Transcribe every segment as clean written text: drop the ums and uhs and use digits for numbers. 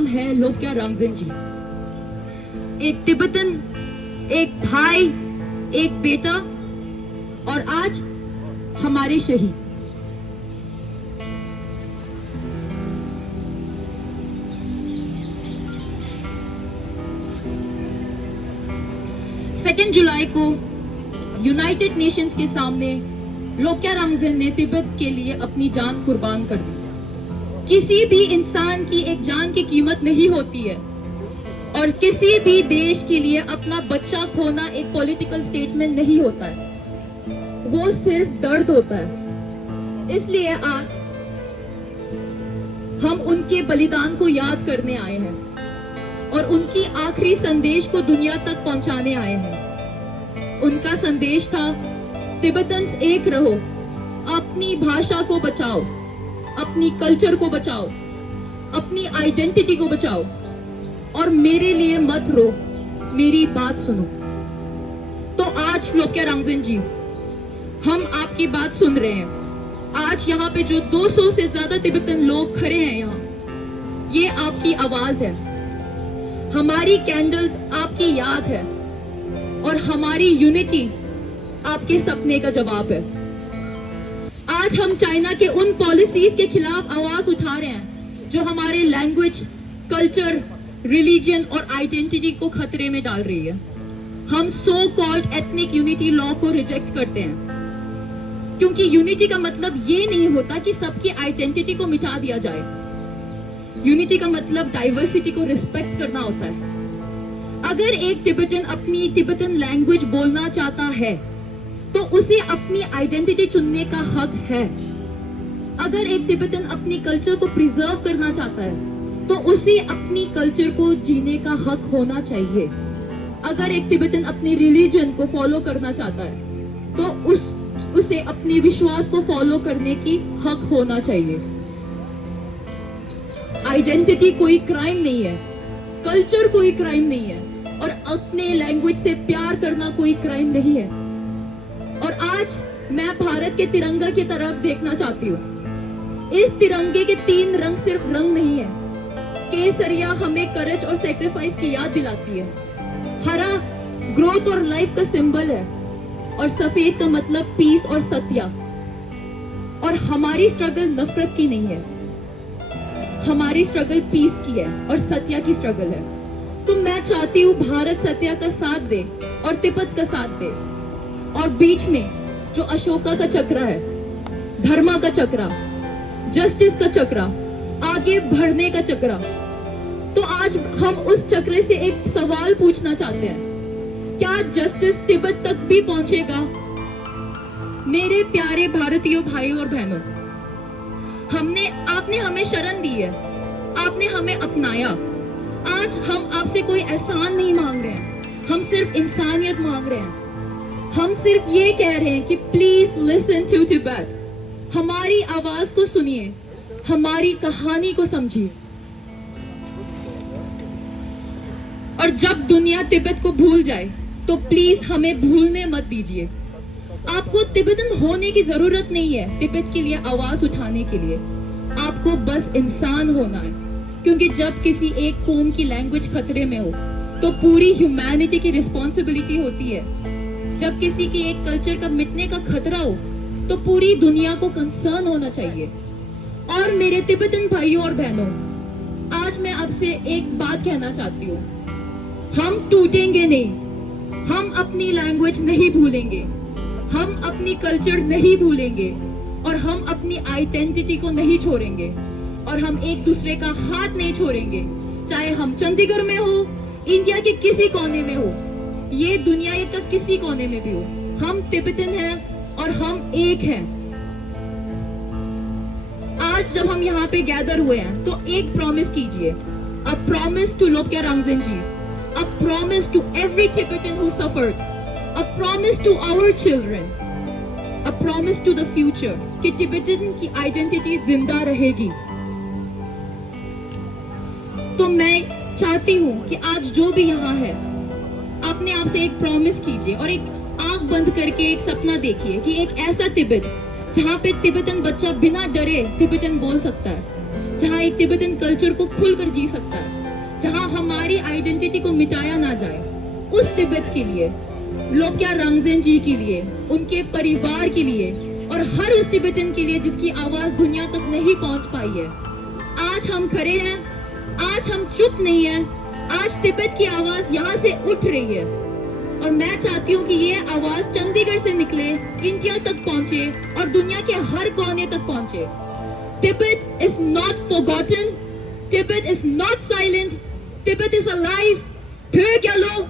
नाम है लोक्या रामजन जी। एक तिब्बतन, एक भाई, एक बेटा और आज हमारे शहीद। सेकेंड जुलाई को यूनाइटेड नेशंस के सामने लोक्या रामजन ने तिब्बत के लिए अपनी जान कुर्बान कर दी। किसी भी इंसान की एक जान की कीमत नहीं होती है और किसी भी देश के लिए अपना बच्चा खोना एक पॉलिटिकल स्टेटमेंट नहीं होता है, वो सिर्फ दर्द होता है। इसलिए आज हम उनके बलिदान को याद करने आए हैं और उनकी आखिरी संदेश को दुनिया तक पहुंचाने आए हैं। उनका संदेश था, तिब्बतन्स एक रहो, अपनी भाषा को बचाओ, अपनी कल्चर को बचाओ, अपनी आइडेंटिटी को बचाओ और मेरे लिए मत रो, मेरी बात सुनो। तो आज लोक्या रामजन जी, हम आपकी बात सुन रहे हैं। आज यहाँ पे जो 200 से ज्यादा तिब्बतन लोग खड़े हैं यहाँ, ये आपकी आवाज है। हमारी कैंडल्स आपकी याद है और हमारी यूनिटी आपके सपने का जवाब है। आज हम चाइना के उन पॉलिसीज के खिलाफ आवाज उठा रहे हैं जो हमारे लैंग्वेज, कल्चर, रिलीजन और आइडेंटिटी को खतरे में डाल रही है। हम so called ethnic unity law को रिजेक्ट करते हैं क्योंकि यूनिटी का मतलब ये नहीं होता कि सबकी आइडेंटिटी को मिटा दिया जाए। यूनिटी का मतलब डाइवर्सिटी को रिस्पेक्ट करना होता है। अगर एक तिब्बतन अपनी तिब्बतन लैंग्वेज बोलना चाहता है तो उसे अपनी आइडेंटिटी चुनने का हक है। अगर एक तिब्बतन अपनी कल्चर को प्रिजर्व करना चाहता है तो उसे अपनी कल्चर को जीने का हक होना चाहिए। अगर एक तिब्बतन अपनी रिलीजन को फॉलो करना चाहता है तो उसे अपने विश्वास को फॉलो करने की हक होना चाहिए। आइडेंटिटी कोई क्राइम नहीं है, कल्चर कोई क्राइम नहीं है और अपने लैंग्वेज से प्यार करना कोई क्राइम नहीं है। और आज मैं भारत के तिरंगा की तरफ देखना चाहती हूँ। इस तिरंगे के 3 रंग सिर्फ रंग नहीं है। केसरिया हमें करेज और सेक्रीफाइस की याद दिलाती है, हरा ग्रोथ और लाइफ का सिंबल है और सफेद का मतलब पीस और सत्या। और हमारी स्ट्रगल नफरत की नहीं है, हमारी स्ट्रगल पीस की है और सत्या की स्ट्रगल है। तो मैं चाहती हूँ भारत सत्या का साथ दे और तिब्बत का साथ दे और बीच में जो अशोका का चक्र है, धर्मा का चक्र, जस्टिस का चक्र, आगे बढ़ने का चक्र। तो आज हम उस चक्र से एक सवाल पूछना चाहते हैं, क्या जस्टिस तिब्बत तक भी पहुंचेगा? मेरे प्यारे भारतीय भाइयों और बहनों, आपने हमें शरण दी है, आपने हमें अपनाया। आज हम आपसे कोई एहसान नहीं मांग रहे हैं, हम सिर्फ इंसानियत मांग रहे हैं। हम सिर्फ ये कह रहे हैं कि प्लीज लिसन टू तिब्बत, हमारी आवाज को सुनिए, हमारी कहानी को समझिए। और जब दुनिया तिब्बत को भूल जाए तो प्लीज हमें भूलने मत दीजिए। आपको तिब्बतन होने की जरूरत नहीं है तिब्बत के लिए आवाज उठाने के लिए, आपको बस इंसान होना है। क्योंकि जब किसी एक कौम की लैंग्वेज खतरे में हो तो पूरी ह्यूमैनिटी की रिस्पॉन्सिबिलिटी होती है। जब किसी के एक कल्चर का मिटने का खतरा हो तो पूरी दुनिया को कंसर्न होना चाहिए। और मेरे तिब्बतन भाइयों और बहनों, आज मैं आपसे एक बात कहना चाहती हूँ, हम टूटेंगे नहीं, हम अपनी लैंग्वेज नहीं भूलेंगे, हम अपनी कल्चर नहीं भूलेंगे और हम अपनी आइडेंटिटी को नहीं छोड़ेंगे और हम एक दूसरे का हाथ नहीं छोड़ेंगे। चाहे हम चंडीगढ़ में हो, इंडिया के किसी कोने में हो, ये दुनिया का किसी कोने में भी हो, हम तिब्बतन हैं और हम एक हैं। आज जब हम यहाँ पे गैदर हुए हैं तो एक प्रॉमिस कीजिए, a promise to Lokya Ramjan ji, a promise to every Tibetan who suffered, a promise to our children, a promise to the future कि तिब्बतन की आइडेंटिटी जिंदा रहेगी। तो मैं चाहती हूँ कि आज जो भी यहाँ है, अपने आप से एक प्रॉमिस कीजिए और एक आंख बंद करके एक सपना देखिए कि एक ऐसा तिब्बत जहाँ पे तिब्बतन बच्चा बिना डरे तिब्बतन बोल सकता है, जहाँ जहां एक तिब्बतन कल्चर को खुलकर जी सकता है, जहां हमारी आइडेंटिटी को मिटाया ना जाए, उस तिब्बत के लिए, लोप्या रंगजेन जी के लिए, उनके परिवार के लिए और हर उस तिब्बतन के लिए जिसकी आवाज दुनिया तक नहीं पहुंच पाई है। आज हम खड़े हैं, आज हम चुप नहीं हैं, आज तिब्बत की आवाज यहाँ से उठ रही है और मैं चाहती हूँ कि ये आवाज चंडीगढ़ से निकले, इंडिया तक पहुंचे और दुनिया के हर कोने तक पहुंचे। Tibet is not forgotten, Tibet is not silent, Tibet is alive। फिर गलो,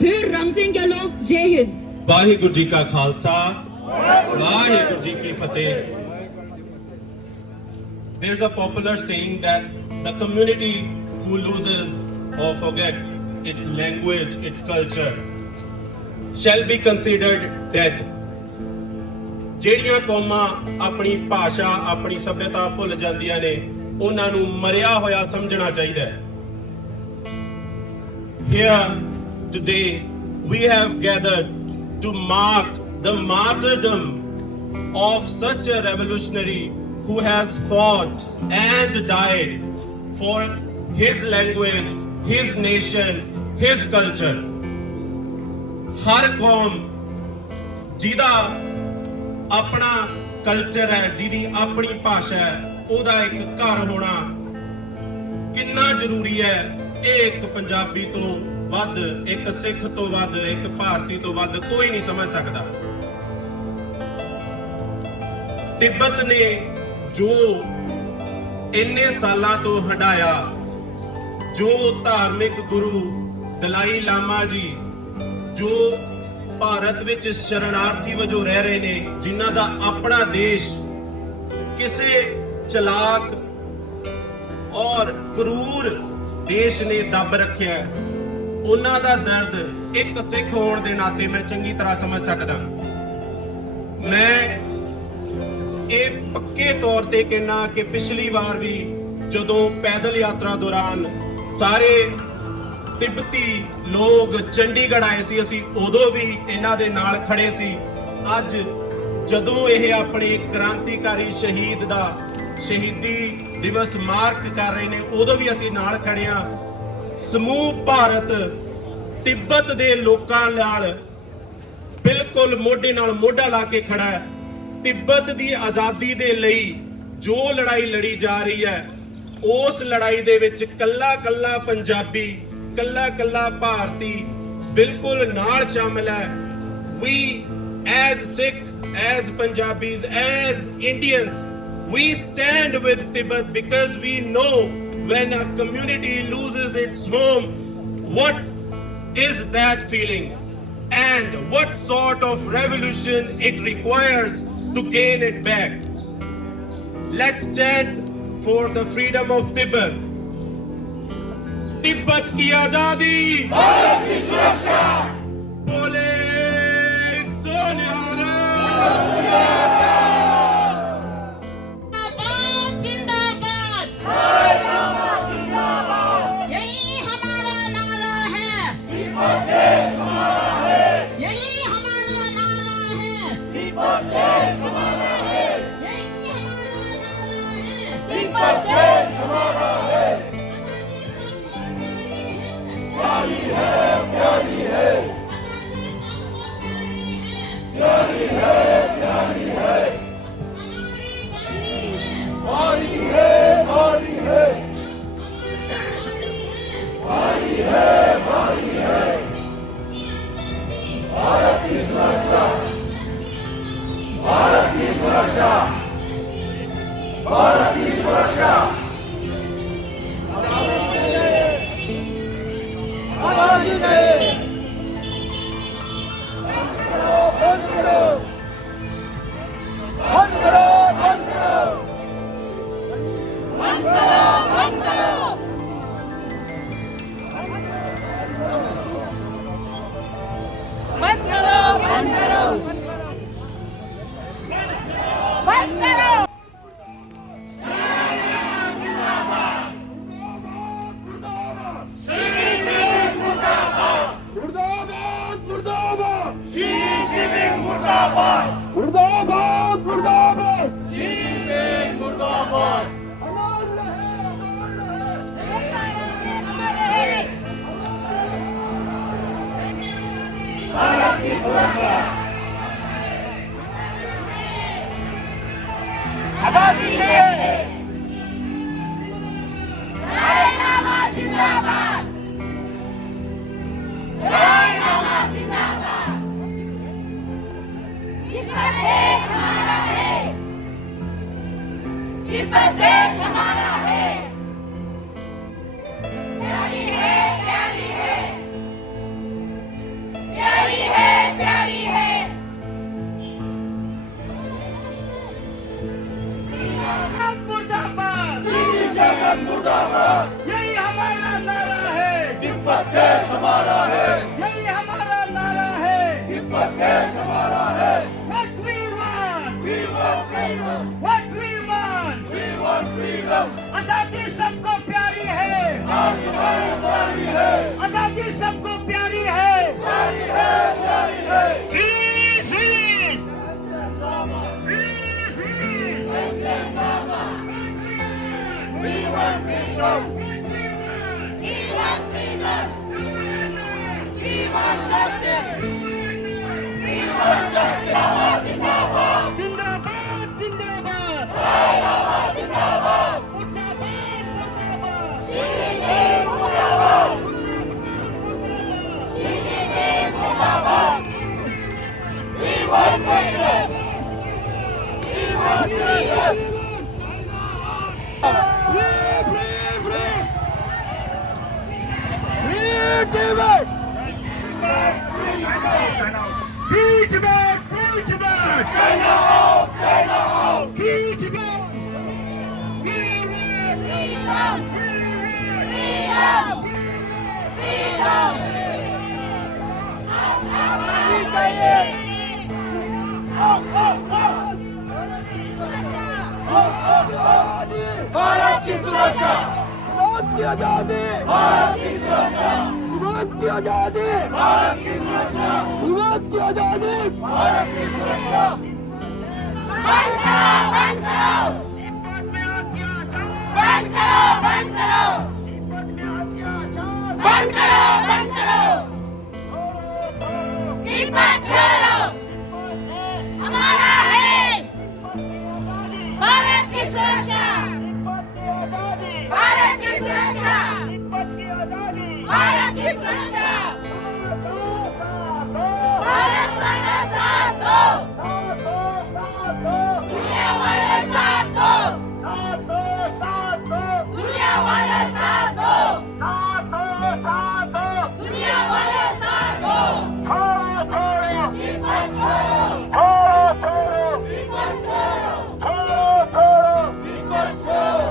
फिर रंगजेन गलो, जय हिंद। वाहिगुरु जी का खालसा, वाहिगुरु जी की फतेह। There's a popular saying that the community who loses or forgets its language, its culture, shall be considered dead। ਜਿਹੜੀਆਂ ਕੌਮਾਂ ਆਪਣੀ ਭਾਸ਼ਾ, ਆਪਣੀ ਸੱਭਿਅਤਾ ਭੁੱਲ ਜਾਂਦੀਆਂ ਨੇ, ਉਹਨਾਂ ਨੂੰ ਮਰਿਆ ਹੋਇਆ ਸਮਝਣਾ ਚਾਹੀਦਾ ਹੈ। Here today we have gathered to mark the martyrdom of such a revolutionary who has fought and died for his language, his nation, his culture। ਹਰ ਕੌਮ ਜਿਹਦਾ ਆਪਣਾ ਕਲਚਰ ਹੈ, ਜਿਹਦੀ ਆਪਣੀ ਭਾਸ਼ਾ ਹੈ, ਉਹਦਾ ਇੱਕ ਘਰ ਹੋਣਾ ਕਿੰਨਾ ਜ਼ਰੂਰੀ ਹੈ, ਇਹ ਇੱਕ ਪੰਜਾਬੀ ਤੋਂ ਵੱਧ, ਇੱਕ ਸਿੱਖ ਤੋਂ ਵੱਧ, ਇੱਕ ਭਾਰਤੀ ਤੋਂ ਵੱਧ ਕੋਈ ਨਹੀਂ ਸਮਝ ਸਕਦਾ। ਤਿੱਬਤ ਨੇ ਜੋ ਇੰਨੇ ਸਾਲਾਂ ਤੋਂ ਹੰਢਾਇਆ, ਜੋ ਧਾਰਮਿਕ ਗੁਰੂ ਦਲਾਈ ਲਾਮਾ ਜੀ ਜੋ ਭਾਰਤ ਵਿੱਚ ਸ਼ਰਨਾਰਥੀ ਵਜੋਂ ਰਹਿ ਰਹੇ ਨੇ, ਜਿਨ੍ਹਾਂ ਦਾ ਆਪਣਾ ਦੇਸ਼ ਕਿਸੇ ਚਲਾਕ ਔਰ ਕਰੂਰ ਦੇਸ਼ ਨੇ ਦੱਬ ਰੱਖਿਆ, ਉਹਨਾਂ ਦਾ ਦਰਦ ਇੱਕ ਸਿੱਖ ਹੋਣ ਦੇ ਨਾਤੇ ਮੈਂ ਚੰਗੀ ਤਰ੍ਹਾਂ ਸਮਝ ਸਕਦਾ। ਮੈਂ ਇਹ ਪੱਕੇ ਤੌਰ ਤੇ ਕਹਿਣਾ ਕਿ ਪਿਛਲੀ ਵਾਰ ਵੀ ਜਦੋਂ ਪੈਦਲ ਯਾਤਰਾ ਦੌਰਾਨ ਸਾਰੇ ਤਿੱਬਤੀ ਲੋਕ ਚੰਡੀਗੜ੍ਹ ਆਏ ਸੀ, ਅਸੀਂ ਉਦੋਂ ਵੀ ਇਹਨਾਂ ਦੇ ਨਾਲ ਖੜੇ ਸੀ। ਅੱਜ ਜਦੋਂ ਇਹ ਆਪਣੇ ਕ੍ਰਾਂਤੀਕਾਰੀ ਸ਼ਹੀਦ ਦਾ ਸ਼ਹੀਦੀ ਦਿਵਸ ਮਾਰਕ ਕਰ ਰਹੇ ਨੇ, ਉਦੋਂ ਵੀ ਅਸੀਂ ਨਾਲ ਖੜੇ ਹਾਂ। ਸਮੂਹ ਭਾਰਤ ਤਿੱਬਤ ਦੇ ਲੋਕਾਂ ਨਾਲ ਬਿਲਕੁਲ ਮੋਢੇ ਨਾਲ ਮੋਢਾ ਲਾ ਕੇ ਖੜਾ ਹੈ। ਤਿੱਬਤ ਦੀ ਆਜ਼ਾਦੀ ਦੇ ਲਈ ਜੋ ਲੜਾਈ ਲੜੀ ਜਾ ਰਹੀ ਹੈ, ਉਸ ਲੜਾਈ ਦੇ ਵਿੱਚ ਕੱਲਾ ਕੱਲਾ ਪੰਜਾਬੀ, ਕੱਲਾ ਕੱਲਾ ਭਾਰਤੀ ਬਿਲਕੁਲ ਨਾਲ ਸ਼ਾਮਿਲ ਹੈ। We as Sikh, as Punjabis, as Indians, we stand with Tibet because we know when a community loses its home, what is that feeling and what sort of revolution it requires to gain it back. Let's stand for the freedom of Tibet. Tibet की आजादी, भारत की सुरक्षा, बोले सोनियाल। जिंदाबाद, जिंदाबाद, यही हमारा नारा है, तिब्बत देश हमारा है, यही हमारा नारा है, तिब्बत देश हमारा है, यही हमारा नारा है, तिब्बत देश हमारा है। प्यारी है, प्यारी है, प्यारी है, प्यारी है। यही हमारा नारा है। What we want, आजादी सबको प्यारी है। आजादी सबको प्यारी है। जिंदाबाद जिंदाबाद भारत की सुरक्षा, भारत की आजादी, भारत की सुरक्षा, भारत की आजादी, भारत की सुरक्षा, भारत की आजादी, भारत की सुरक्षा। बंद करो, बंद करो, बंद करो, बंद करो, बंद करो, बंद करो, तिब्बत छोड़ो, हमारा है भारत की सुरक्षा, भारत की सुरक्षा, भारत की सुरक्षा, भारत का साथ दो, दुनिया वाले साथ दो, दुनिया वाले साथ दो, दुनिया वाले साथ दो, तिब्बत छोड़ो, तिब्बत छोड़ो, तिब्बत छोड़ो,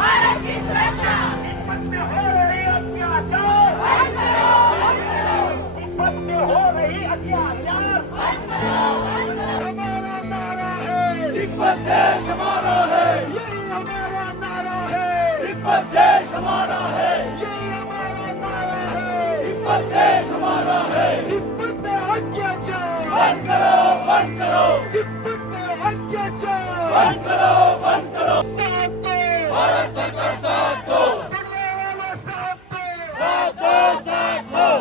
भारत की सुरक्षा, बंद करो, बंद करो, तिब्बत में हो रही अत्याचार, बंद करो, बंद करो। हमारा नारा है, तिब्बत देश हमारा है, यही हमारा नारा है, तिब्बत देश हमारा है, यही हमारा नारा है, तिब्बत देश हमारा है, तिब्बत में अत्याचार बंद करो, बंद करो, तिब्बत में अत्याचार बंद करो, बंद करो, भारत सरकार साथ दो, दुनिया वालों साथ दो, साथ दो, साथ दो,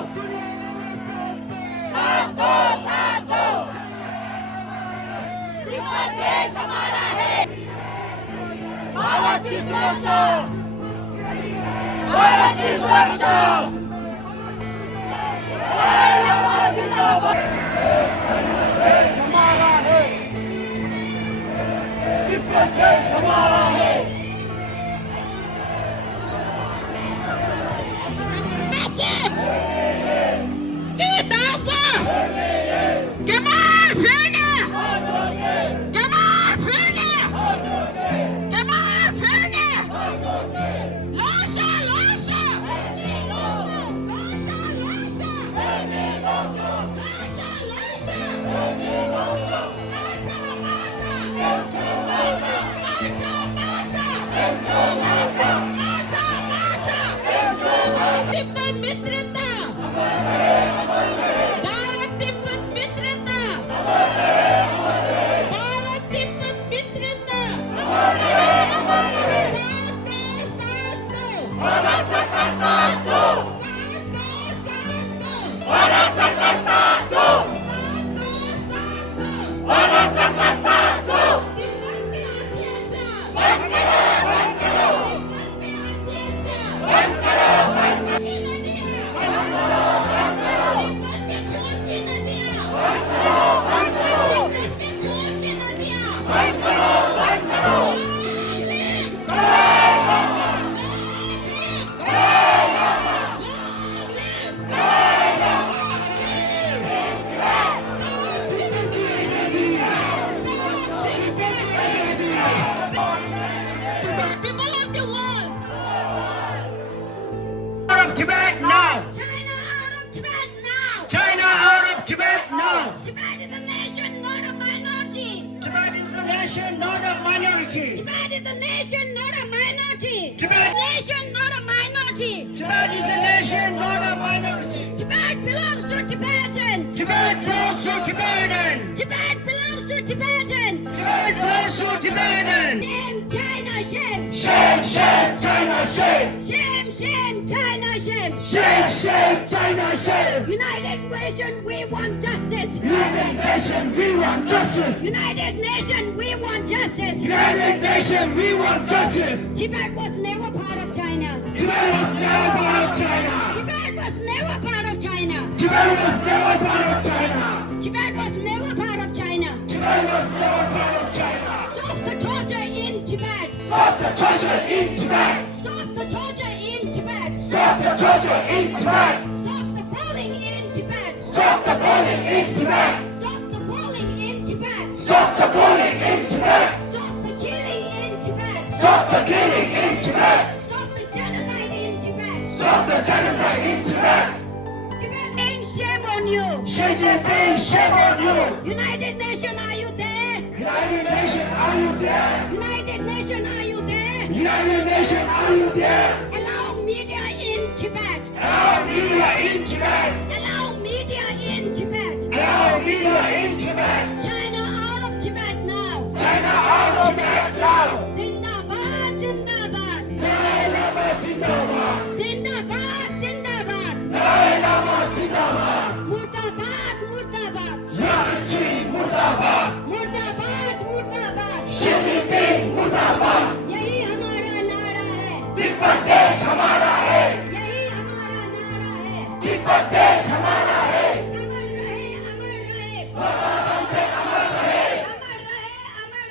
साथ दो, साथ दो, तिब्बत देश हमारा है, भारत की सुरक्षा, भारत की सुरक्षा, जिंदाबाद, जिंदाबाद, हमारा है, तिब्बत देश हमारा है। तिब्बत मित्रता, भारत तिब्बत मित्रता, भारत तिब्बत मित्रता, भारत सरकार साथ दो, भारत सरकार साथ दो, भारत सरकार साथ दो, बंद करो, बंद करो, बंद करो, बंद करो, people of the world, Tibet now! China out of Tibet now! China out of Tibet now! Tibet is a nation, not a minority! Tibet is a nation, not a minority! Tibet is a nation, not a minority! Tibet- Nation, not a minority! Tibet is a nation, not a minority! Tibet belongs to Tibetans! Tibet belongs to Tibetans! Tibet belongs to Tibetans! Tibet belongs to Tibetans! Shame, China, shame! Shame, shame, China, shame! Shame, shame, China, shame! Shame, shame, China, shame! United Nations, we want justice! United Nations, we want justice! United Nations, we want justice! United Nations, we want justice! Tibet was never part of China! Tibet was never part of China! Tibet was never part of China! Tibet was never part of China! Tibet was never part of China! Tibet was never part of China! Stop the torture in Tibet! Stop the torture in Tibet! Stop the torture in Tibet! Stop the torture in Tibet! Stop the bullying in Tibet! Stop the bullying in Tibet! Stop the bullying in Tibet! Stop the bullying in Tibet! Stop the killing in Tibet! Stop the killing in Tibet! Stop the genocide in Tibet! Stop the genocide in Tibet! Tibet, shame on you! Xi Jinping, shame on you! United Nations, are you there? United Nations, are you there? United Nations, are you there? United Nations, are you there? Allow media in Tibet! Allow media in Tibet! Allow media in Tibet! Allow media in Tibet! China out of Tibet now! China out of Tibet now! Zindabad, Zindabad! Dalai Lama Zindabad! Zindabad, Zindabad! Dalai Lama Zindabad! Murdabad, Murdabad! Ranchi Murdabad! Murdabad, Murdabad! Xi Jinping Murdabad! यही हमारा नारा है तिब्बत देश हमारा है! यही हमारा नारा है तिब्बत देश हमारा है! अमर रहे अमर रहे अमर रहे! अमर रहे अमर रहे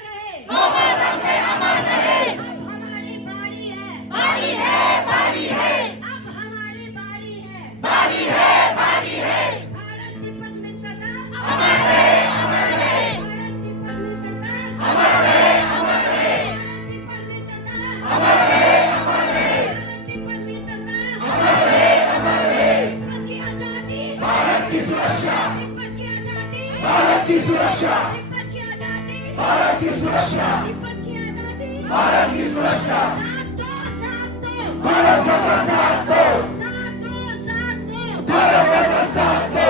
अमर रहे! अमर रहे! अब हमारी बारी है बारी है! बारी है! अब हमारी बारी है बारी है! बारी है! भारत तिब्बत मित्रता अमर रहे! अमर रहे! भारत तिब्बत मित्रता अमर रहे! अमर रहे! भारत तिब्बत मित्रता अमर रहे! अमर रहे! भारत तिब्बत मित्रता अमर रहे! अमर रहे! तिब्बत की आजादी भारत की सुरक्षा! तिब्बत की आजादी भारत की सुरक्षा! तिब्बत की आजादी भारत की सुरक्षा! तिब्बत की आजादी भारत की सुरक्षा! साथ दो भारत सबका साथ दो! साथ दो भारत सबका साथ दो!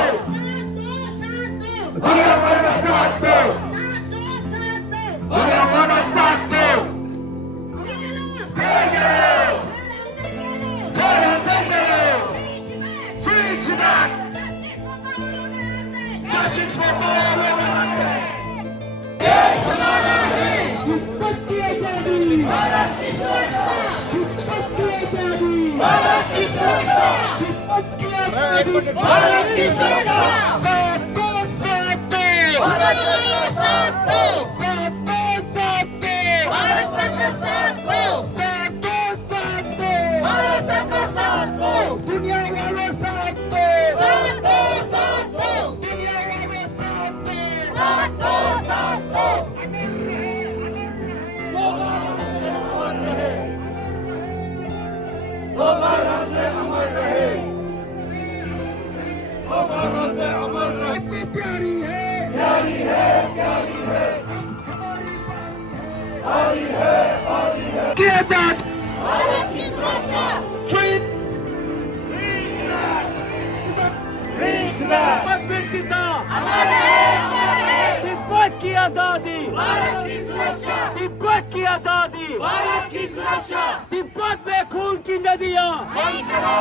भारत सबका साथ दो! भारत सबका साथ दो! घर हमसे चलो! Free Tibet! Justice for all Lord! देश हमारा है! तिब्बत की आजादी! भारत की सुरक्षा! तिब्बत की आजादी! भारत की सुरक्षा! तिब्बत की आजादी! भारत की सुरक्षा! साथ दो! साथ दो! भारत वालों साथ दो! साथ दो! साथ दो! भारत सबका साथ दो! साथ दो! साथ दो! भारत सबका साथ दो! दुनिया वालों साथ दो! साथ दो! साथ दो! दुनिया वालों साथ दो! साथ दो! साथ दो! प्यारी है प्यारी है प्यारी है हमारी प्यारी है की आजाद भारत की सुरक्षा फ्री तिब्बत की आजादी भारत की सुरक्षा तिब्बत की आजादी भारत की सुरक्षा तिब्बत में खून की नदियाँ बंद करो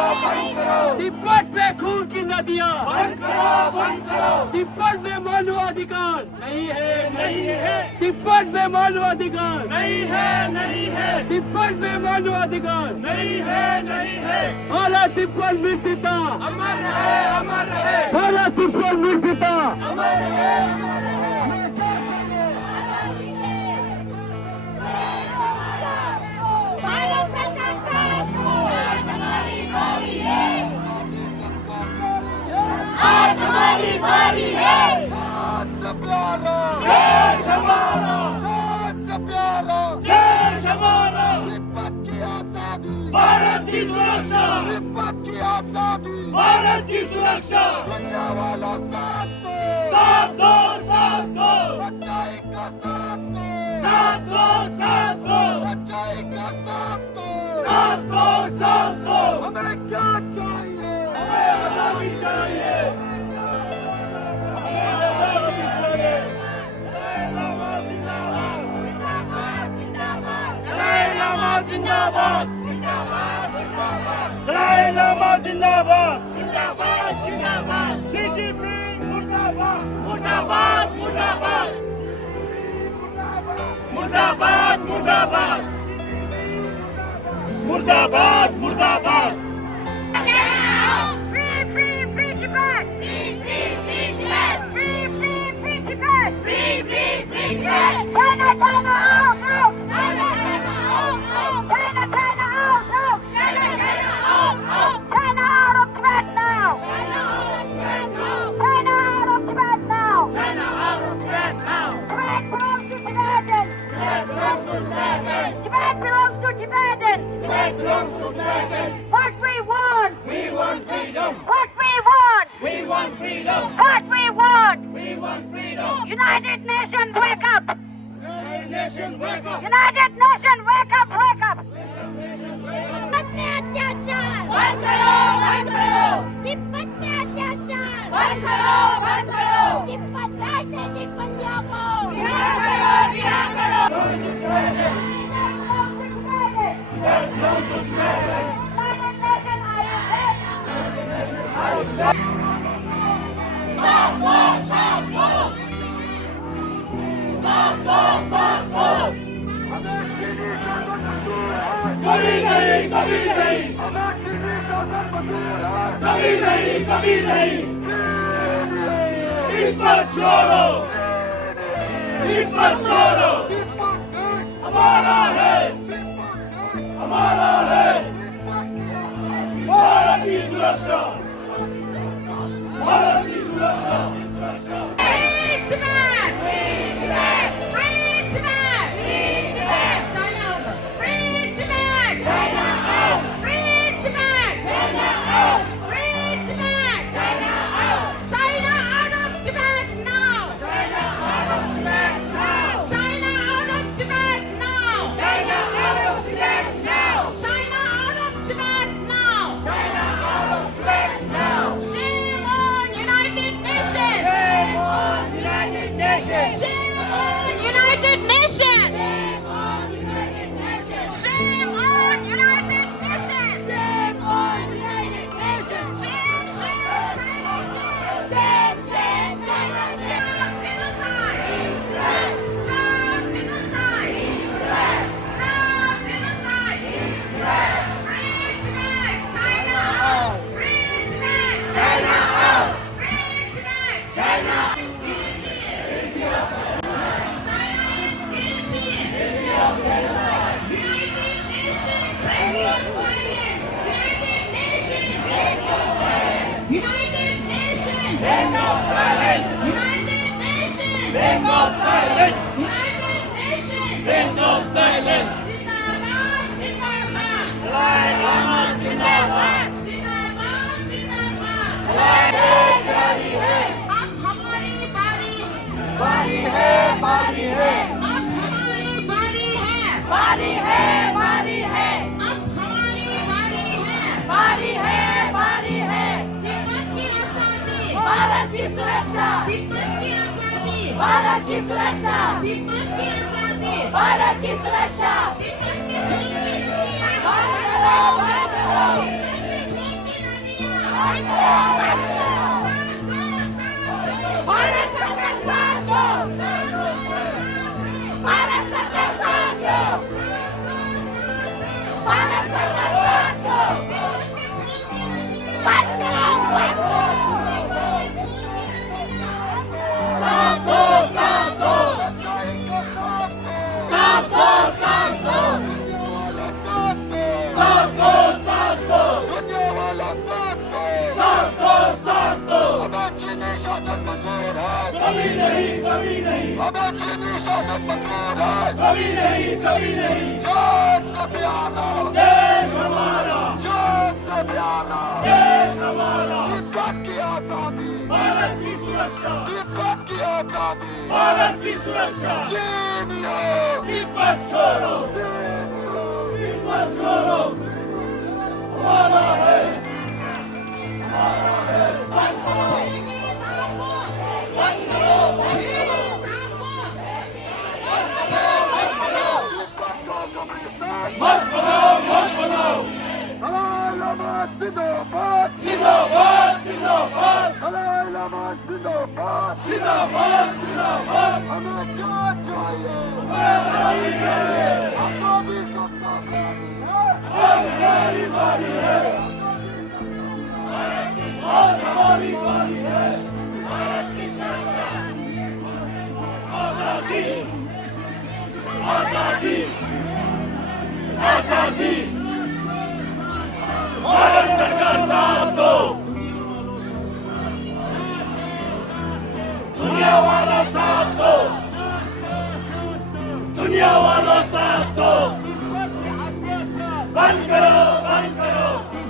तिब्बत में खून की नदियाँ बंद करो तिब्बत में मानवाधिकार नहीं है तिब्बत में मानवाधिकार नहीं है तिब्बत में मानवाधिकार नहीं है भारत तिब्बत मित्रता अमर रहे भारत तिब्बत मित्रता अमर रहे भारत सरकार साथ दो आज हमारी बारी है आज हमारी बारी है देश हमारा देश हमारा तिब्बत की आजादी भारत की सुरक्षा तिब्बत की आजादी, भारत की सुरक्षा, दुनिया वालों साथ दो, साथ दो, साथ दो, सच्चाई का साथ दो, साथ दो, साथ दो, सच्चाई का साथ दो, साथ दो, साथ दो। हमें क्या चाहिए? हमें आजादी चाहिए, हमें आजादी चाहिए। दलाई लामा जिंदाबाद, दलाई लामा जिंदाबाद, दलाई लामा जिंदाबाद, शी जिनपिंग मुर्दाबाद, मुर्दाबाद, मुर्दाबाद, मुर्दाबाद, मुर्दाबाद, मुर्दाबाद, मुर्दाबाद। Free, free, free Tibet! Free, free, free Tibet! Free, free, free Tibet! Free, free, free Tibet! China, China, out, out! China, China, out, out! China, China, out, out! China, China, out, out! China out of Tibet now! China out of Tibet now! China out of Tibet now! China out of Tibet now! Tibet belongs to Tibetans! Tibet belongs to Tibetans! Tibet belongs to Tibetans! Tibet belongs to Tibetans! What we want! We want freedom, What we want! we want freedom, What we want! we want freedom. United Nations, wake up! United Nations, wake up. United Nations, wake up, wake up! Wake up. Tibet में अत्याचार बंद करो, बंद करो! तिब्बत में अत्याचार बंद करो, बंद करो! तिब्बत राजनीतिक बंदियों को रिहा करो, रिहा करो! United Nations, are you ready? साथ दो, साथ दो! साथ दो, साथ दो! हमें चीनी शासन मंजूर है, कभी नहीं, कभी नहीं, हमें चीनी शासन मंजूर है, कभी नहीं, कभी नहीं। चीनी, तिब्बत छोड़ो, तिब्बत छोड़ो, तिब्बत देश हमारा है, तिब्बत देश हमारा है। तिब्बत की आजादी, भारत की सुरक्षा, भारत की सुरक्षा, सुरक्षा। Free Tibet! Free Tibet! Free Tibet! Free Tibet! China out! Free Tibet! China out! Free Tibet! China out! Free Tibet! China out! China out of Tibet now! China out of Tibet now! China out of Tibet now! China out of Tibet now! China out of Tibet now! China out of Tibet now! Shame on United Nations! Shame on United Nations. Shame on United Nations! Shame on United Nations! Shame on United Nations! Shame on United Nations! Shame, shame, China, shame! Shame, shame, China, shame! Stop genocide! Stop genocide! Stop genocide! Free Tibet! China out! Free Tibet! China out! Free Tibet! China out! United Nations! Break of silence! United Nations! Break of silence! United Nations! Break of silence! Zindabad! Zindabad! Dalai Lama Zindabad! Zindabad! Zindabad! बारी है! अब हमारी बारी! बारी है! बारी है! अब हमारी बारी है! बारी है! बारी है! अब हमारी बारी है! बारी है! बारी है! तिब्बत की आजादी! भारत की सुरक्षा! तिब्बत की आजादी! भारत की सुरक्षा! तिब्बत की आजादी! भारत की सुरक्षा! तिब्बत की नदियाँ! भारत करो! भारत करो! भारत सरकार साथ दो! भारत सरकार साथ दो! भारत सरकार साथ दो! बंद करो! बंद करो! साथ दो, साथ दो, साथ दो, साथ दो, साथ दो, साथ दो, दुनिया वाला साथ दो, साथ दो, साथ दो। हमें चीनी शासन मंजूर है, कभी नहीं, कभी नहीं, हमें चीनी शासन मंजूर है, कभी नहीं, कभी नहीं। शान से प्यारा, देश हमारा, शान से प्यारा, देश आजादी, भारत की सुरक्षा, चीन हो, तिब्बत छोड़ो, चीन हो, तिब्बत छोड़ो, हमारा है, तिब्बत को कब्रिस्तान, मत बनाओ, मत बनाओ, दलाई लामा जिंदाबाद, जिंदाबाद, जिंदाबाद, दलाई लामा जिंदाबाद, जिंदाबाद, जिंदाबाद, हमें क्या चाहिए? आजादी चाहिए, आजादी सबका बारी है, अब हमारी बारी है, आज हमारी बारी है, आजादी, आजादी, आजादी, भारत सरकार साथ दो, दुनिया वाला साथ दो, दुनिया वाला साथ दो, बंद करो, बंद करो,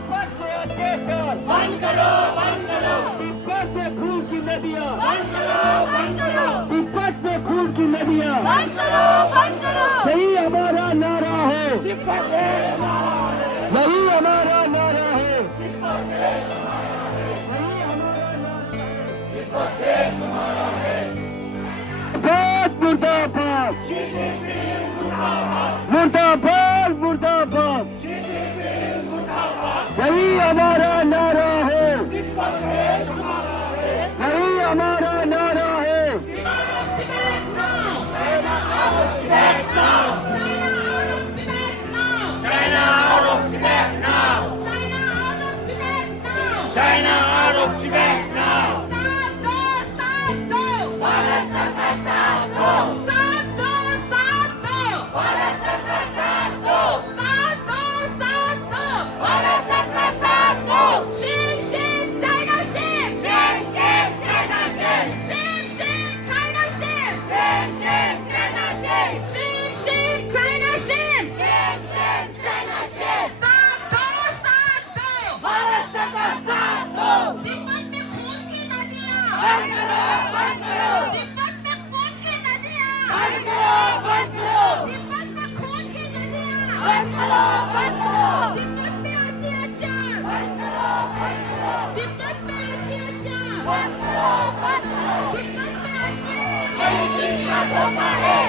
बंद करो, बंद करो, तिब्बत में खून की नदियाँ, बंद करो, बंद करो, तिब्बत में खून की नदियाँ, बंद करो, बंद करो। यही हमारा नारा है, तिब्बत देश हमारा है, यही हमारा नारा है, तिब्बत देश हमारा है, यही हमारा नारा है। तिब्बत देश हमारा है, मुर्दाबाद, मुर्दाबाद, शी जिनपिंग मुर्दाबाद, मुर्दाबाद, मुर्दाबाद, शी जिनपिंग मुर्दाबाद, यही हमारा नारा है, तिब्बत देश हमारा है, यही हमारा नारा है। China out of Tibet now, China out of Tibet now, Bharat सरकार साथ दो, भारत सरकार साथ दो, भारत सरकार साथ दो, shame shame China shame, shame shame China shame, shame shame China shame, shame shame China shame, shame shame China shame, shame shame China shame, Bharat सरकार साथ दो, तिब्बत में खून की नदियाँ, बंद करो, बंद करो, तिब्बत में खून की नदियाँ, बंद करो, बंद करो, तिब्बत में खून की नदियाँ, बंद करो, बंद करो, तिब्बत में अत्याचार, बंद करो, बंद करो, तिब्बत में अत्याचार, बंद करो, बंद करो, तिब्बत में अत्याचार। ये चीन का धोखा है,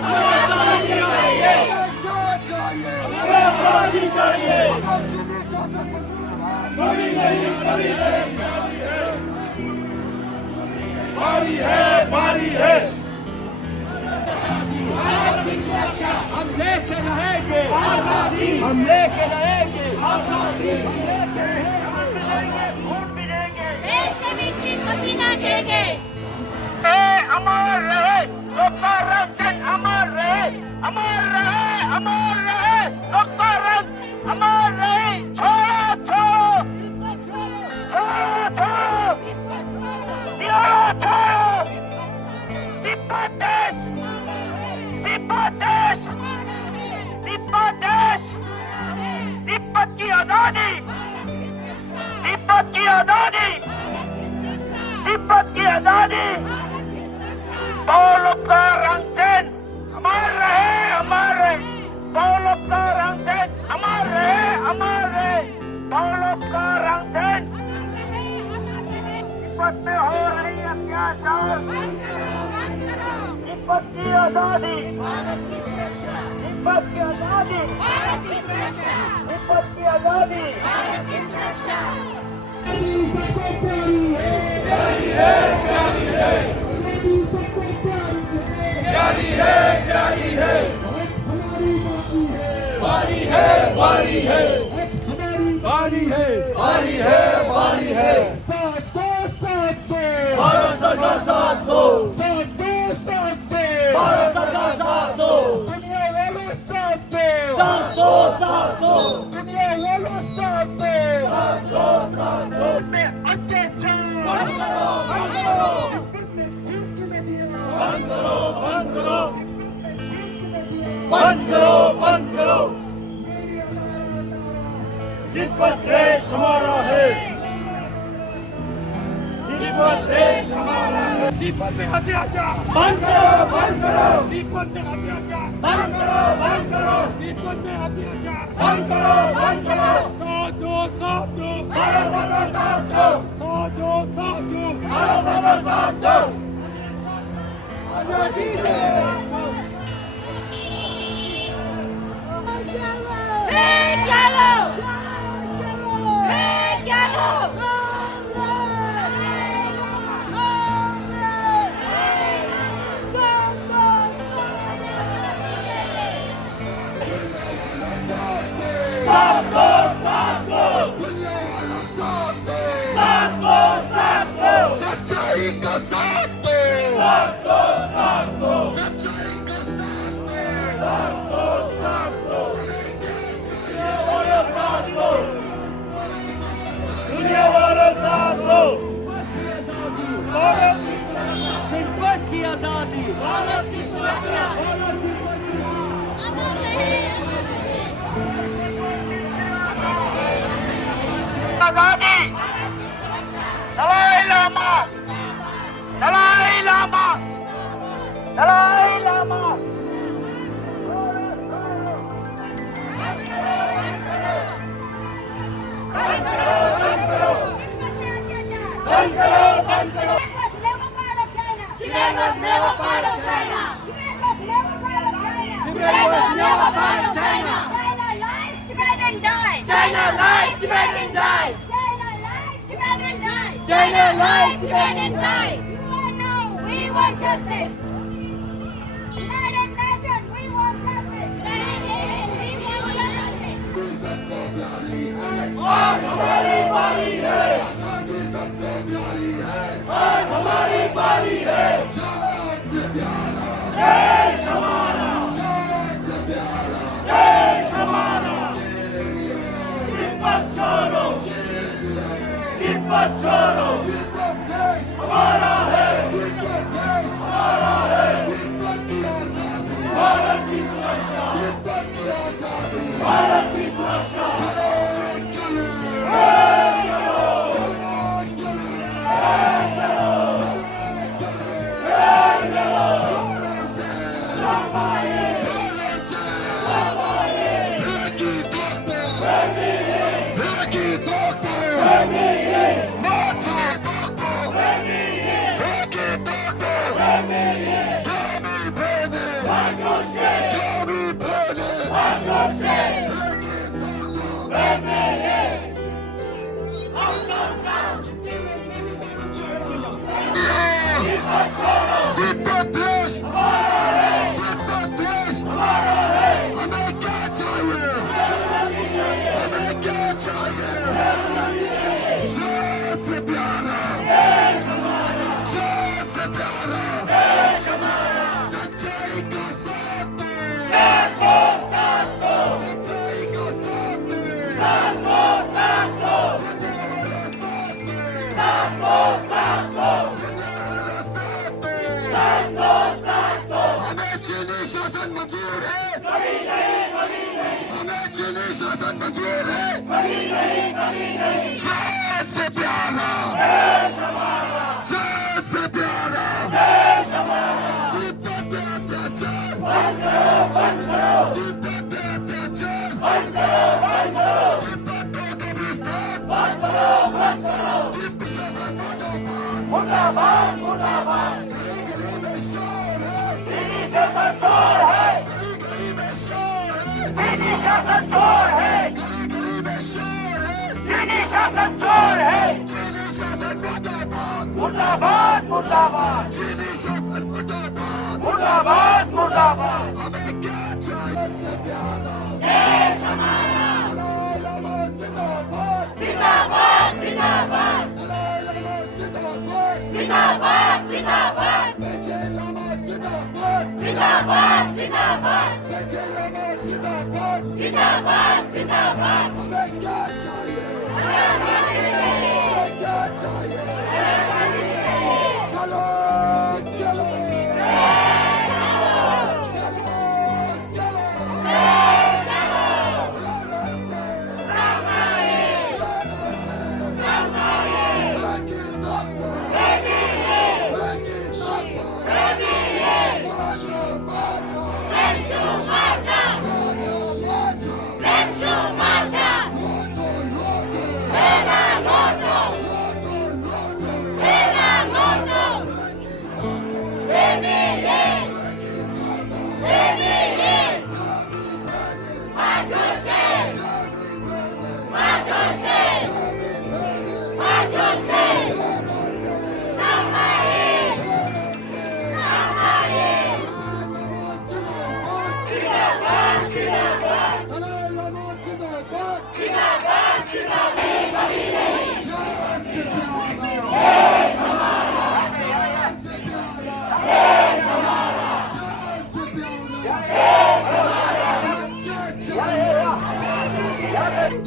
हमें आजादी चाहिए, क्या चाहिए? हमें आजादी चाहिए, हमें चीनी शासन पर कभी नहीं, कभी नहीं, बारी है, बारी है, हम लेके रहेंगे, आजादी, हम लेके रहेंगे, आजादी, देश से मिट्टी कभी ना देंगे। अमर रहे, डॉक्टर रंजन अमर रहे, अमर रहे, अमर रहे, डॉक्टर रंजन अमर रहे। छोड़ो, छोड़ो, छोड़ो, छोड़ो, दिया छोड़ो, तिब्बत देश, तिब्बत देश, तिब्बत देश, तिब्बत की आजादी, तिब्बत की आजादी, तिब्बत की आजादी। Paulo Karangchen, अमर रहे, अमर रहे। Paulo Karangchen, अमर रहे, अमर रहे। Paulo Karangchen, तिब्बत में हो रही अत्याचार, तिब्बत की आजादी, तिब्बत की आजादी, तिब्बत की आजादी। सबको प्यारी है, प्यारी है, प्यारी है, सबको प्यारी है, प्यारी है, प्यारी है, हमारी बारी है, बारी है, हमारी बारी है। बारी है, बारी है, साथ दो, साथ दो, भारत सरकार साथ दो, साथ दो, साथ दो, भारत सरकार साथ दो, दुनिया वालों साथ दो, साथ दो, साथ दो, दुनिया वालों साथ दो, साथ दो, साथ दो, में अत्याचार, बंद करो, बंद करो, बंद करो, बंद करो, बंद करो, बंद करो, बंद करो, तिब्बत देश हमारा है, तिब्बत देश हमारा दीपक में अत्याचार बंद करो दीपक में अत्याचार बंद करो दीपक में अत्याचार बंद करो साथ दो भारत सरकार साथ दो साथ दो भारत सरकार साथ दो आजादी से Red yellow! Red yellow! सच्चाई का साथ दो सच्चाई का साथ दो दुनिया वाला साथ दो तिब्बत की आजादी भारत की सुरक्षा आजादी Dalai Lama Dalai Lama Dalai Lama Tibet was never part of China. Tibet was never part of China. China lies, Tibetan dies. China lies, Tibetan dies. China lies, Tibetan dies. No, we want justice. United Nations, we want justice. United Nations, we want justice. सबको प्यारी है आज हमारी बारी है आजादी सबको प्यारी है आज हमारी बारी है जान से प्यारा देश हमारा जान से प्यारा देश हमारा तिब्बत छोड़ो तिब्बत छोड़ो तिब्बत देश हमारा है तिब्बत देश हमारा है तिब्बत की आजादी भारत की सुरक्षा तिब्बत की आजादी भारत की सुरक्षा तिब्बत देश तिब्बत देश हमें क्या चाहिए हमें क्या चाहिए जान से प्यारा जान से प्यारा सच्चाई का साथ दो सच्चाई का साथ दो हमें चीनी शासन मंजूर है हमें चीनी शासन मंजूर है जान से प्यारा जान से प्यारा तिब्बत पे अत्याचार तिब्बत पे अत्याचार तिब्बत को कब्रिस्तान तिब्बत शासन मुर्दाबाद गली गली में शोर है चीनी शासन चोर है गली में शोर है चीनी शासन चोर है गली गली में शोर है चीनी शासन चोर है चीनी शासन मुर्दाबाद मुर्दाबाद मुर्दाबाद चीनी शासन मुर्दाबाद मुर्दाबाद हमें क्या चाहिए से प्यारा देश हमारा दलाई लामा जिंदाबाद जिंदाबाद जिंदाबाद दलाई लामा जिंदाबाद जिंदाबाद बेचे लामा जिंदाबाद जिंदाबाद जिंदाबाद बेचे लामा जिंदाबाद जिंदाबाद हमें क्या चाहिए हमें क्या चाहिए चलो चलो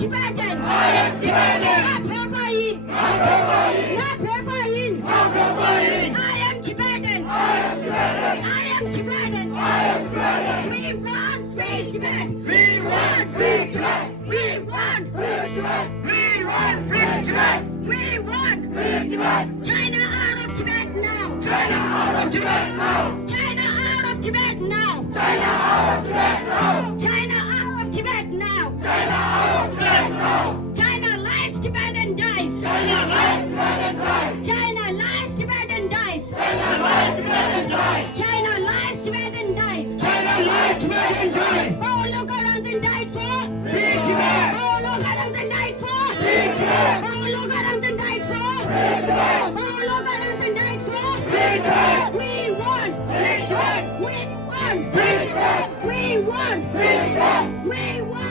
Tibetan. I am Tibetan. Napepayin. Napepayin. Napepayin. Napepayin. I am Tibetan. I am Tibetan. I am Tibetan. I am Tibetan. We want free Tibet. We want free Tibet. We want Free Tibet. We want free Tibet. We want Free Tibet. China out of Tibet now. China out of Tibet now. China out of Tibet now. China out of Tibet now. China out of Tibet now. China out of Tibet now. China lies Tibet and dies. China lies Tibet and dies. China lies Tibet and dies. China lies Tibet and dies. China lies Tibet and dies. China lies Tibet and dies. Oh, look around and died for. Free Tibet. Oh, look around and died for. Free Tibet. Oh, look around and died for. Free Tibet. Oh, look around and died for. Free Tibet. We want. Free Tibet. We want. Free Tibet. We want. Free Tibet. We want.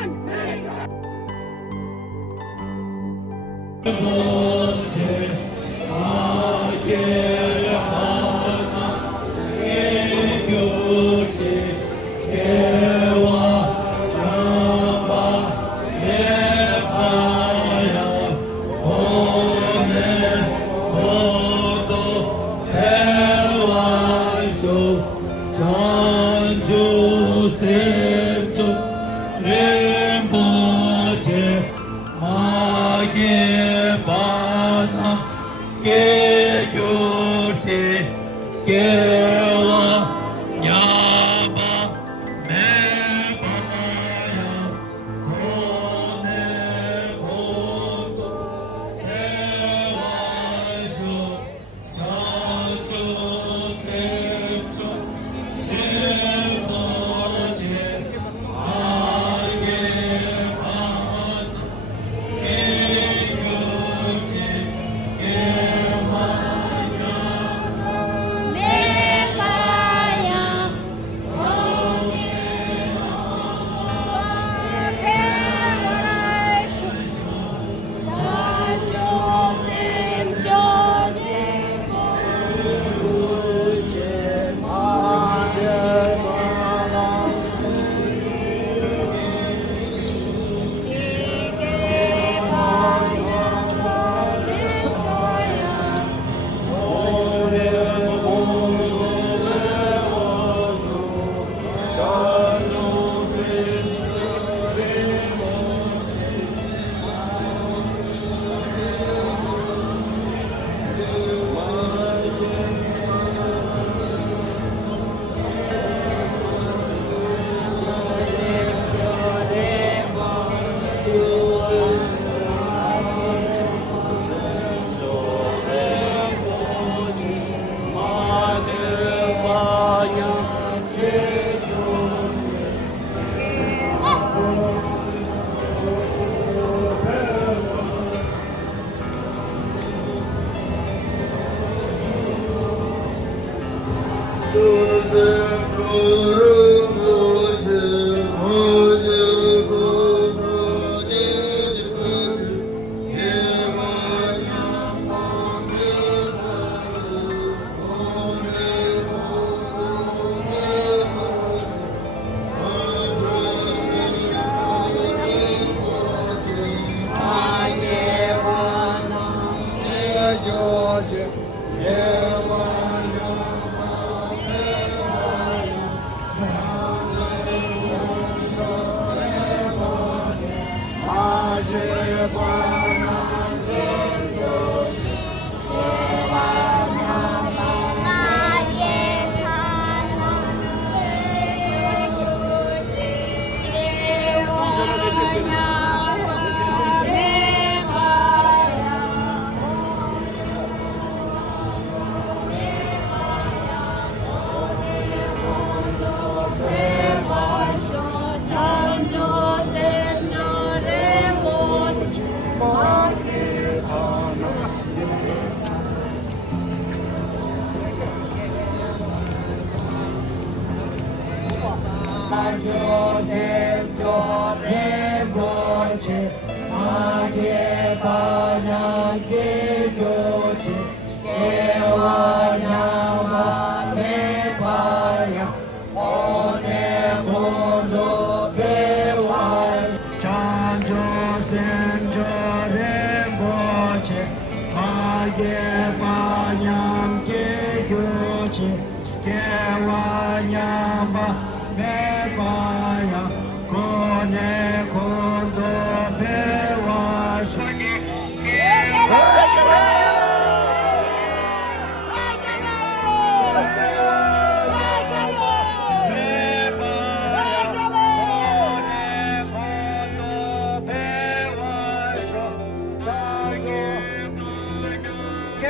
John Joseph 고뇌 고도 배워서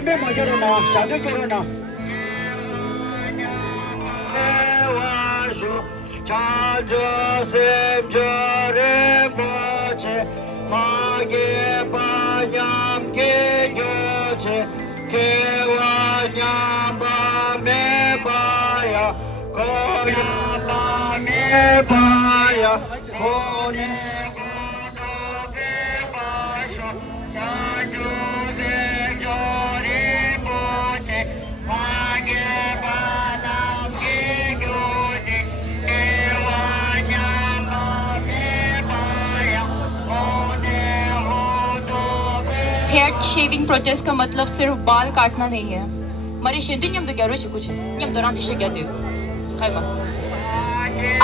몇 뭐 결혼나 사도 결혼나 배워서 자저 샘절에 뭐지 마게 반ям 개교체 개와냐 밤에 봐야 거야 밤에 봐야 고네 hair shaving protest का मतलब सिर्फ बाल काटना नहीं है मरे शेदिन यम तो कह रहे कुछ यम दौरान जिसे कहते हो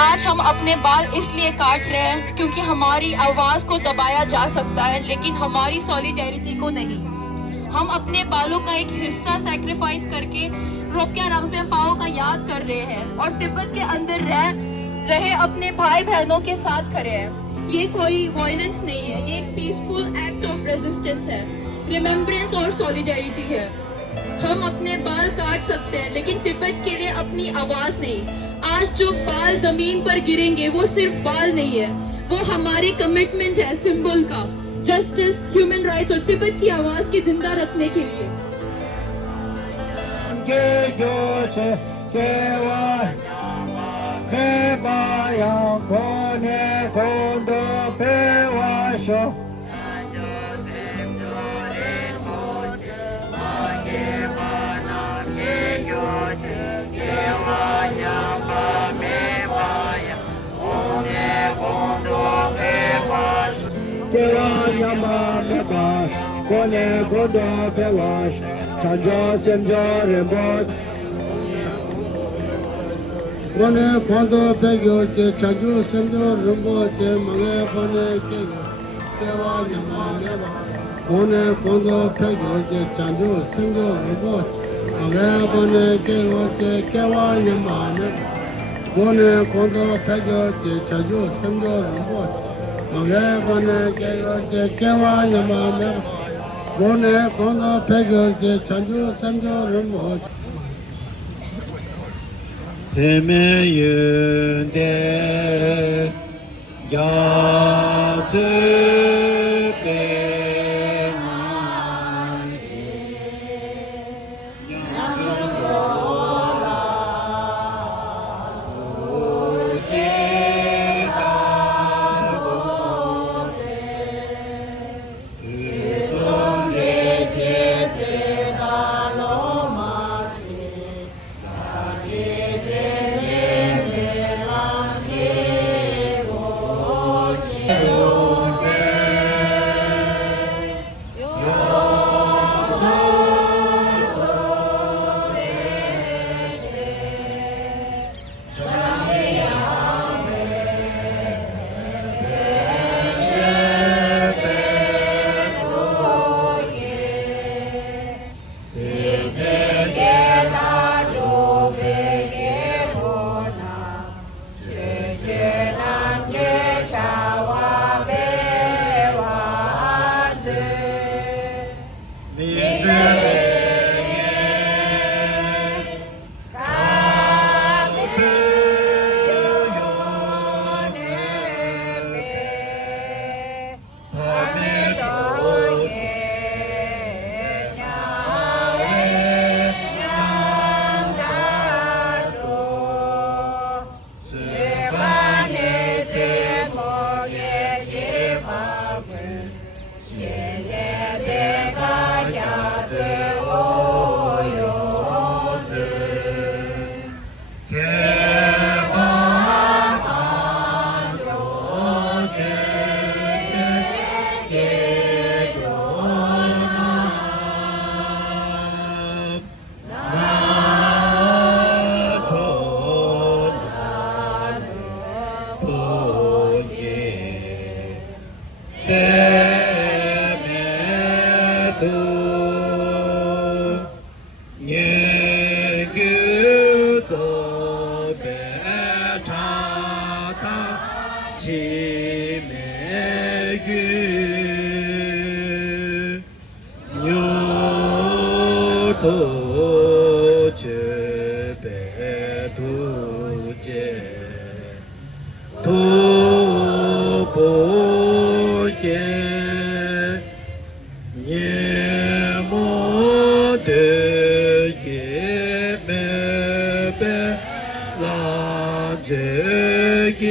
आज हम अपने बाल इसलिए काट रहे हैं क्योंकि हमारी आवाज को दबाया जा सकता है लेकिन हमारी सॉलिडेरिटी को नहीं। हम अपने बालों का एक हिस्सा सैक्रिफाइस करके रोक्या रामफेम पाओ का याद कर रहे हैं और तिब्बत के अंदर रहे अपने भाई बहनों के साथ खड़े हैं। ये कोई वायलेंस नहीं है, ये एक पीसफुल एक्ट ऑफ रेजिस्टेंस है, रिमेम्बरेंस और सॉलिडेरिटी है। हम अपने बाल काट सकते हैं लेकिन तिब्बत के लिए अपनी आवाज नहीं। आज जो बाल जमीन पर गिरेंगे वो सिर्फ बाल नहीं है, वो हमारे कमिटमेंट है सिंबल का, जस्टिस, ह्यूमन राइट्स और तिब्बत की आवाज के जिंदा रखने के लिए। Kone kondo pegyorche chaju semjo rumboche mange kone kewa nyama meba. Kone kondo pegyorche chaju semjo rumboche mange kone kewa nyama meba. Kone kondo pegyorche chaju semjo rumboche mange kone kewa nyama meba. Kone kondo pegyorche chaju semjo rumboche 세메윤대 야츠베만시 야츠로라 우제가고데 그손대세세다로마치 Deus 美玉，牛头去白兔节，兔不见，年末的夜没白拉着给。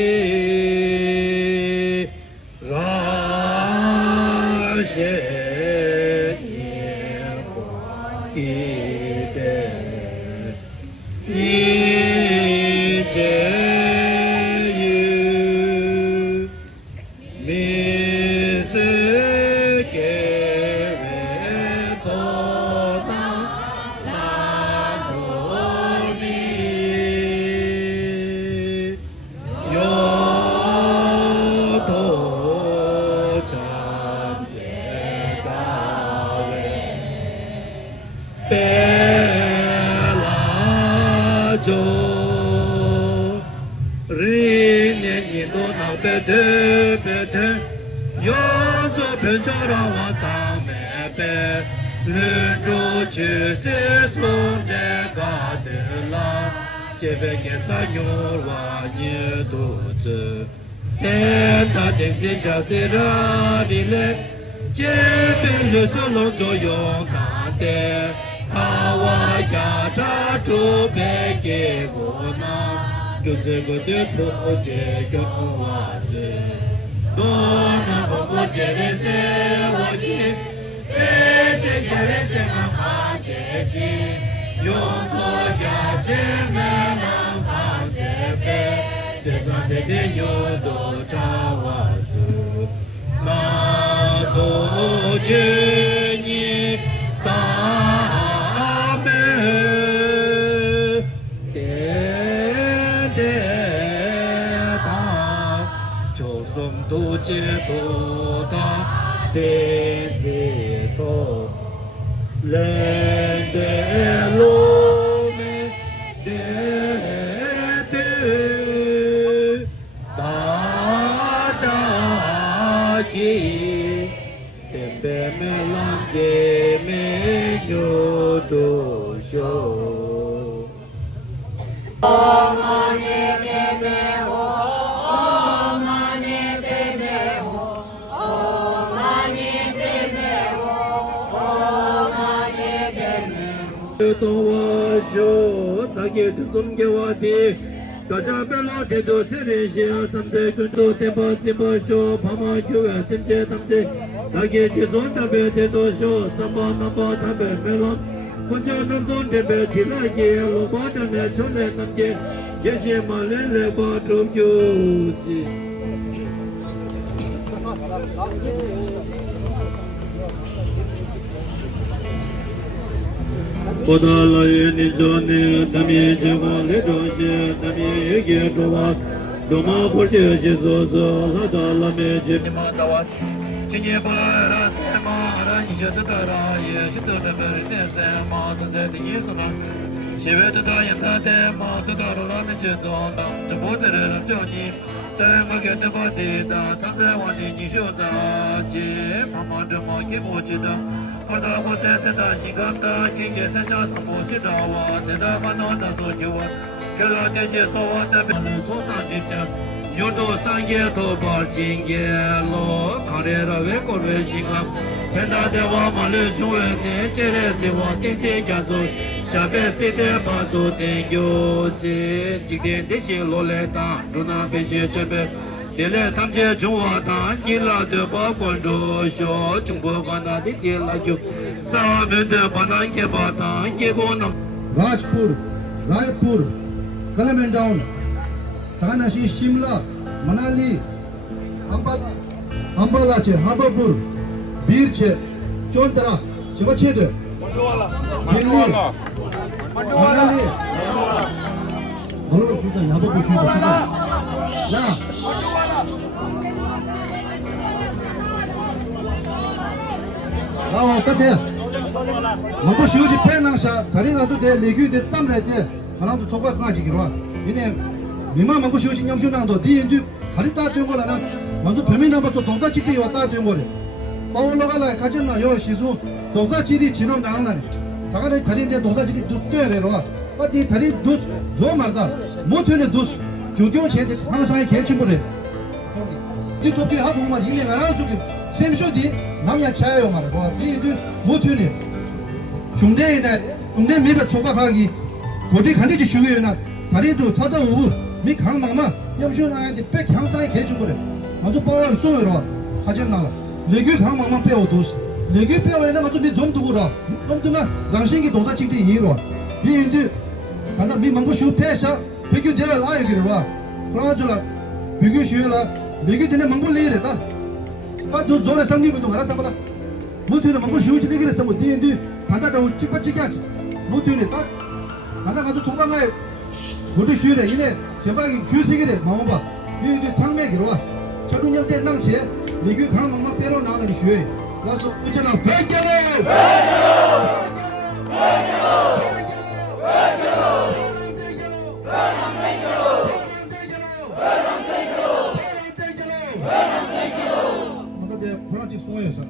Rajpur, Raipur, कलमेंडाउन, तानाशी, Shimla, Manali, Ambala छे, हाबापुर, बीर छे, चोंतरा, चिमछे दे, दिल्ली, मनाली, बोलो शुदा, हाबापुर शुदा, चिका, ला, लावा तदे, मंगो Shivji पेनांशा, 다리가 또 대, 레규 짬래 대, 하나도 초과 강아지 기로와, 이네 미만 मंगो Shivji 냠슈낭도 디인도 다리 따 뛰는 거라나 먼저 범인 넘어 또 동자 찍기 왔다 뛰는 거래 파울로가라 가졌나 요 시수 동자 찍이 지놈 나가나니 다가는 다리인데 동자 찍이 누스되래로 빠디 다리 누조 말다 못해네 누스 조교 제대 항상 개친 거래 이 도끼 하고 말 일행 알아 주기 샘쇼디 남야 차요 말 봐. 이들 못해네 중대에 매번 초박하기 고대 간디지 쉬고요나 다리도 찾아오고 미 강망마 염쇼나한테 백 향상에 개준 거래 먼저 빠워 쏘여라 하jem 나라 내규 강망마 빼어도 내규 빼어에나 먼저 미좀 두고라 엄두나 당신기 동사 찍기 이해로 뒤인데 간다 미 망고 슈페샤 비교 대라 라이기로 와 그러잖아 비교 쉬어라 내규 되네 망고 레이래다 아도 저래 상기부터 알아서 봐라 못해는 망고 쉬우지 레기랬어 뭐 뒤인데 간다고 찍받치게 하지 못해네 딱 간다 가서 총방에 모두 쉬래 이네 제방이 주세기래 마음봐 이제 장맥이로 와 저รุ่냥 때 낭치에 내규 강망마 빼러 나가는 쉬에 와서 있잖아 백개로 아까 내 불안직 송어였어